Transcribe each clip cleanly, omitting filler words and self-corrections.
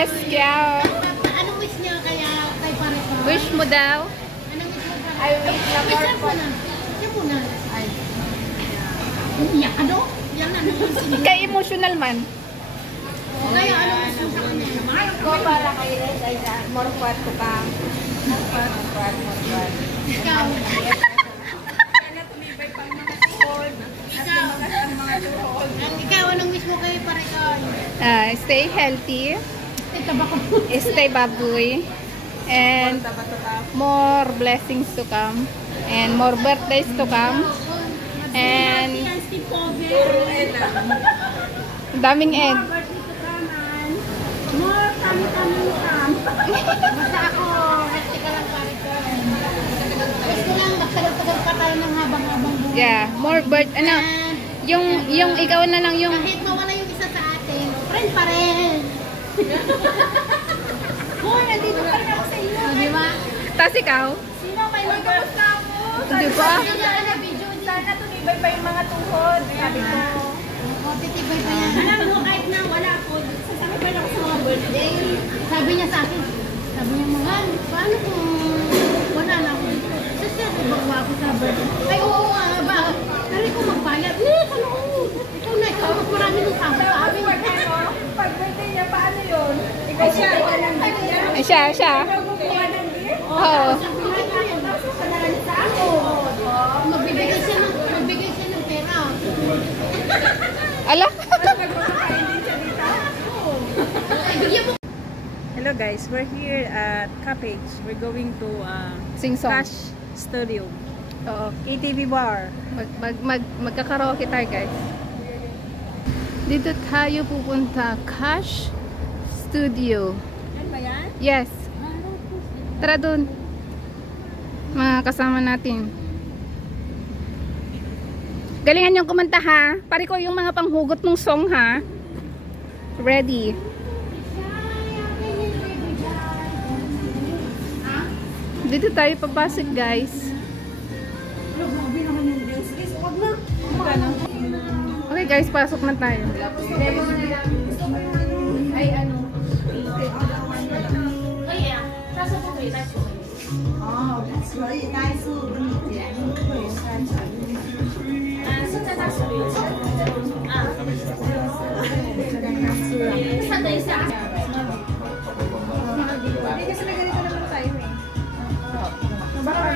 Yes, kaya. Anong wish niya kaya kay pare-pare? Wish mo daw? Anong wish mo kaya? I wish na more fun. Siya muna. Ay. Iyak ka do? Yan na. Kay emotional man. Kaya anong wish mo sa kanya? Ko para kay Res ay more fun to come. More fun. Ikaw. Ikaw, anong wish mo kay pare-pare? Stay healthy. Stay tabako. Stay baboy. And more blessings to come. And more birthdays to come. And daming egg. More kami-kami kam. Basta ako, resti ka lang pare-pare. Gusto lang, magtagal-tagal pa tayo ng habang-habang buhay. Yeah, more ano, yung ikaw na lang yung kahit mawala yung isa sa atin, friend pa rin. Hoy, nandito pa rin ako sa iyo. Di ba? tas ikaw. Sino may magkamusta ako? Di ba? Sana tumibay pa yung mga tuhod. Sabi ko. Titibay pa yan. Alam mo, kahit na wala ako, sasabi pa rin ako sa mga birthday. Sabi niya sa akin, sabi niya, mahal, paano kung wala na ako? Kasi bagwa ako sa birthday. Ay, oo nga, ba? Sabi ko magbayad. Ano? Ikaw na, ikaw. Mas marami nung tao. Sabi mo, pag birthday niya, paano yun? Ikaw siya. Ay, siya. Oo. Magbigay siya ng pera. Ala? Hello guys, we're here at Cabbage. We're going to Sing song. Cash Studio. Oo. KTV bar. Magkakaraoke tayo, guys. Dito tayo pupunta. Cash Studio. Yan ba yan? Yes. Tara dun. Mga kasama natin. Galingan yung kumanta ha. Pare ko yung mga panghugot mong song ha. Ready. Dito tayo papasok guys. Okay guys, pasok na tayo. Ay ano.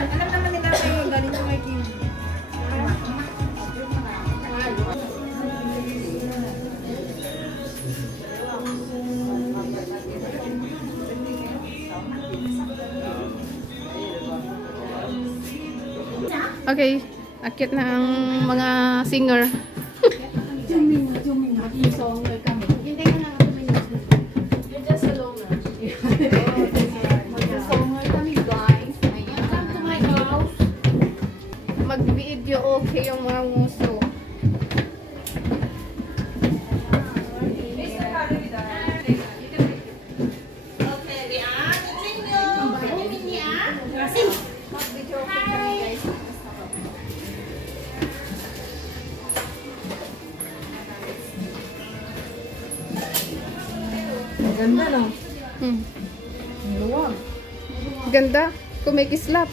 Alam naman nila kayo galing ko may team. Okay, akit na ang mga singer. Mag-video okay yung mga nguso. Ganda no? Luwag. Ganda. Kumikislap.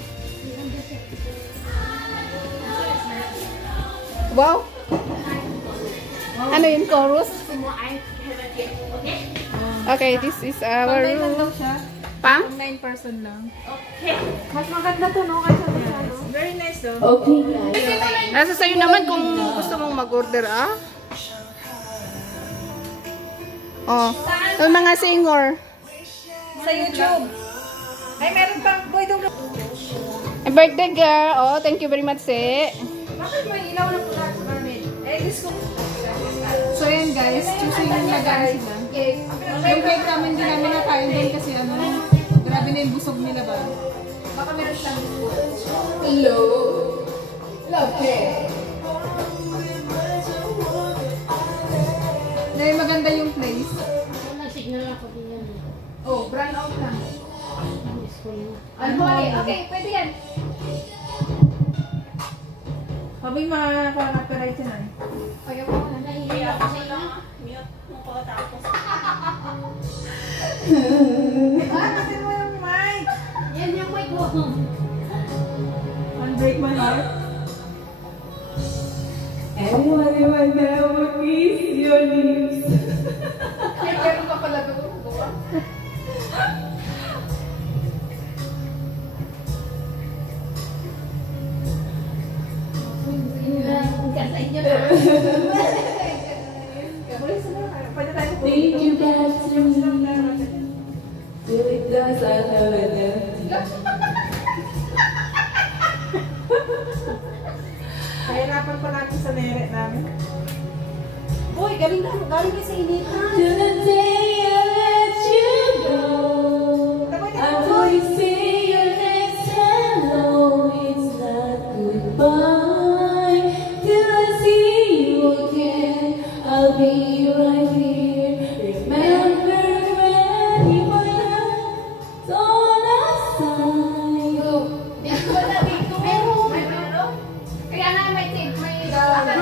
Wow. Ano yung chorus? Okay, this is our room. Pang? 9% lang. Mas maganda to, no? Kaysa masyado. Very nice though. Nasa sa'yo naman kung gusto mong mag-order, ah. Oh, yung mga singer. Sa YouTube. Ay, meron pang boy doon. Birthday girl. Oh, thank you very much, eh. Bakit may ilaw na pula sa garment? Eh, disco. So, yan guys. Choosing na guys. Yung cake namin din namin nakain din kasi ano, grabe na yung busog nila ba? Baka meron silang disco. Hello. Love cake. Dahil maganda yung place. Nag-signal ako din yan. Oh, brand out lang. Okay, pwede yan. Habang mga ka-copyright yan ay. Ayaw ko na. Nahihiya ako sa inyo. Mute mo ko tapos. Kasi mo yung mic. Yan yung mic mo. Unbreak my heart. Anyone who I never kiss your lips. Ay, meron ka pala doon. Think you back to me. Feel it does I have enough. Kahirapan pa natin sa nere namin. Uy, galing ka sa initan. To the day I let you go. Until you say your next hello, it's not goodbye. Till I see you again, I'll be right here. Remember when you were young, on our side. Wala dito. May ano? Kaya nga may tip. May There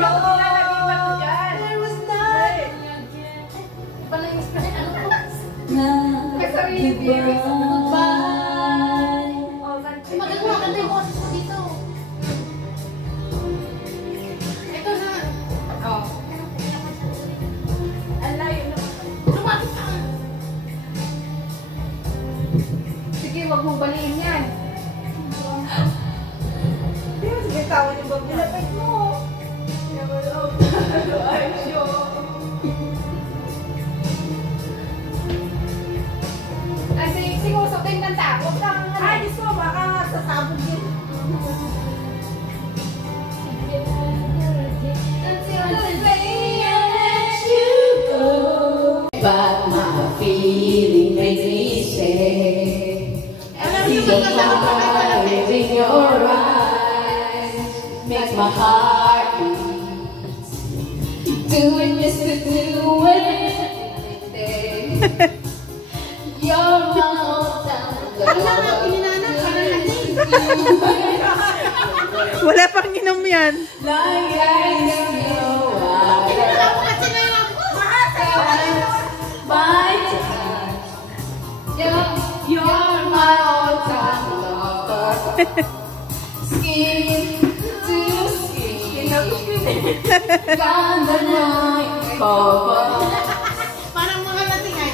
was not pala yung spray. goodbye. Maganda yung boses mo dito. Ito na. Oh. Ang layo na. Lumapit ka. Sige, wag mong baliin yan. Hindi mo sige tawon yung bag nila. Lapit mo. Kasi singusutin ng takot lang. Ay, Diyos mo, baka sasabog yun. But my feeling makes me stay. See the fire in your eyes, makes my heart beat. Do it just to do it. You're my old-time lover. Wala pang inom yan. Like I know my you're my all-time lover. Skin to skin, on the night cover. Parang mga lasing ay.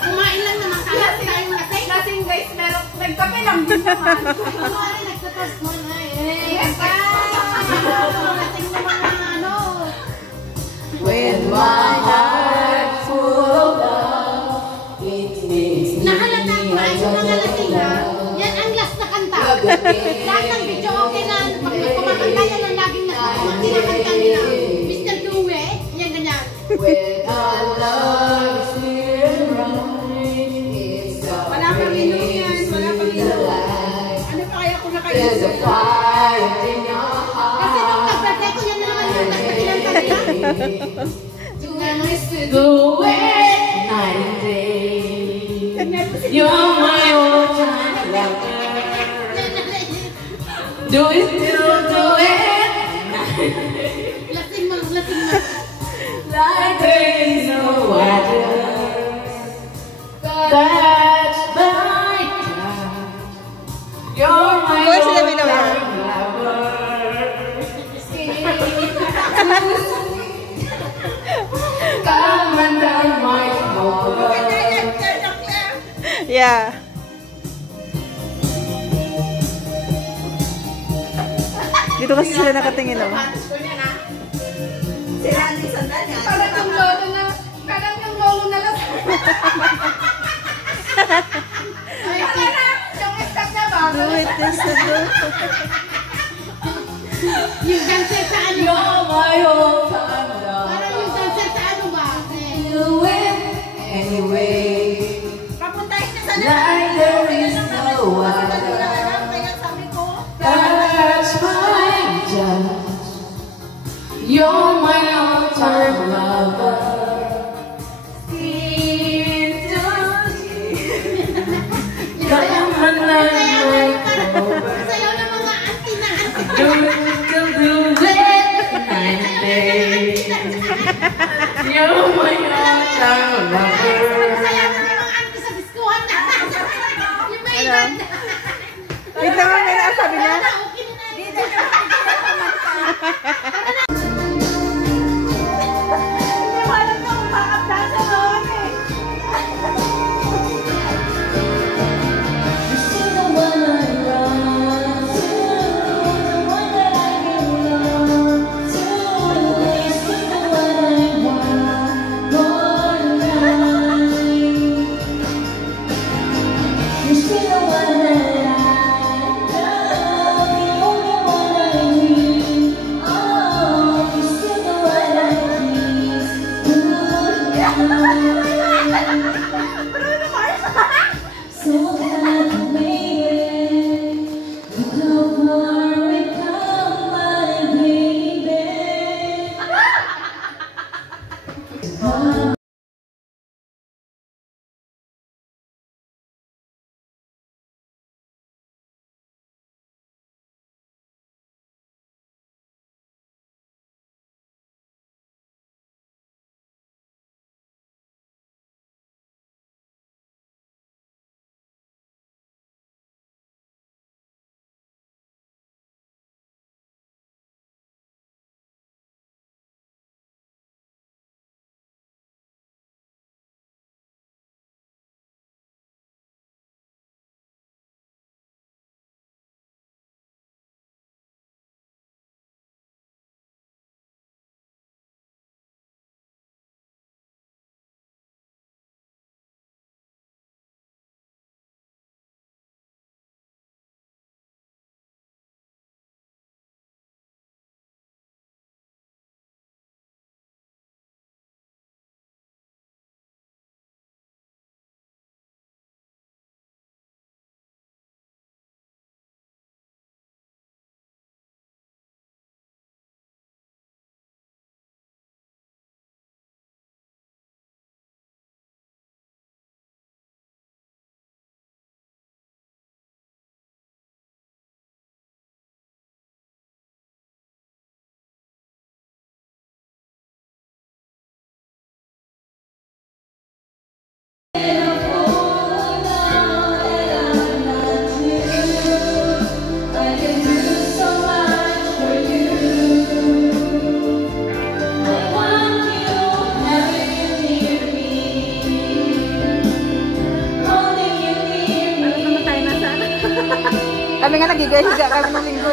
Kumain lang naman tayo. Tayo lasing. Lasing guys, meron nagkape lang din naman. Kumain, nagtatas mo na eh. Yes, lasing na mga ano. When my heart's full of love, it makes me Nakalata ko ay yung mga lasing ha. Yan ang last na kanta. Lahat ng video okay na. Pag kumakanta yan ang laging kinakanta nila. Mr. Due, yan ganyan. When our love is here and running, it's Wala pang inom yan. Wala pang inom. Ano pa kaya kung there's a fire in your Kasi nung heart. nag-birthday ko, yan na naman yung nagpakinanta nila. Do it night and day. You're my all-time lover. Do it, do it. Lasing mo. Like there is no other. That's my time. You're my all-time lover. Come under my cover. Yeah. Dito kasi sila nakatingin, oh. Parang yung lolo na, parang yung lolo na lang. Ay, wala na. Yung stop na ba? Do it, this, do it. Yung dancer sa ano? You're my all-time lover. Parang yung dancer sa ano ba? Do it anyway. Papuntahin na sana. Like there is no other. Kaya sabi ko, That's my judge. You're my all-time lover. You're my all-time lover. Masaya na yung mga auntie sa diskuhan na. Yung may Ano? edad. Wait lang, may nakasabi niya. Okay na na. Hindi mo alam na kung makakapdasa noon eh. You're still the one I run to, the one that I belong to. You're still the one I want more tonight. You're still the one that I love, the only one I need. Oh, you're still the one I please. So glad you made it. Look how far we've come, my baby. Kami nga nagigahiga kami ng linggo.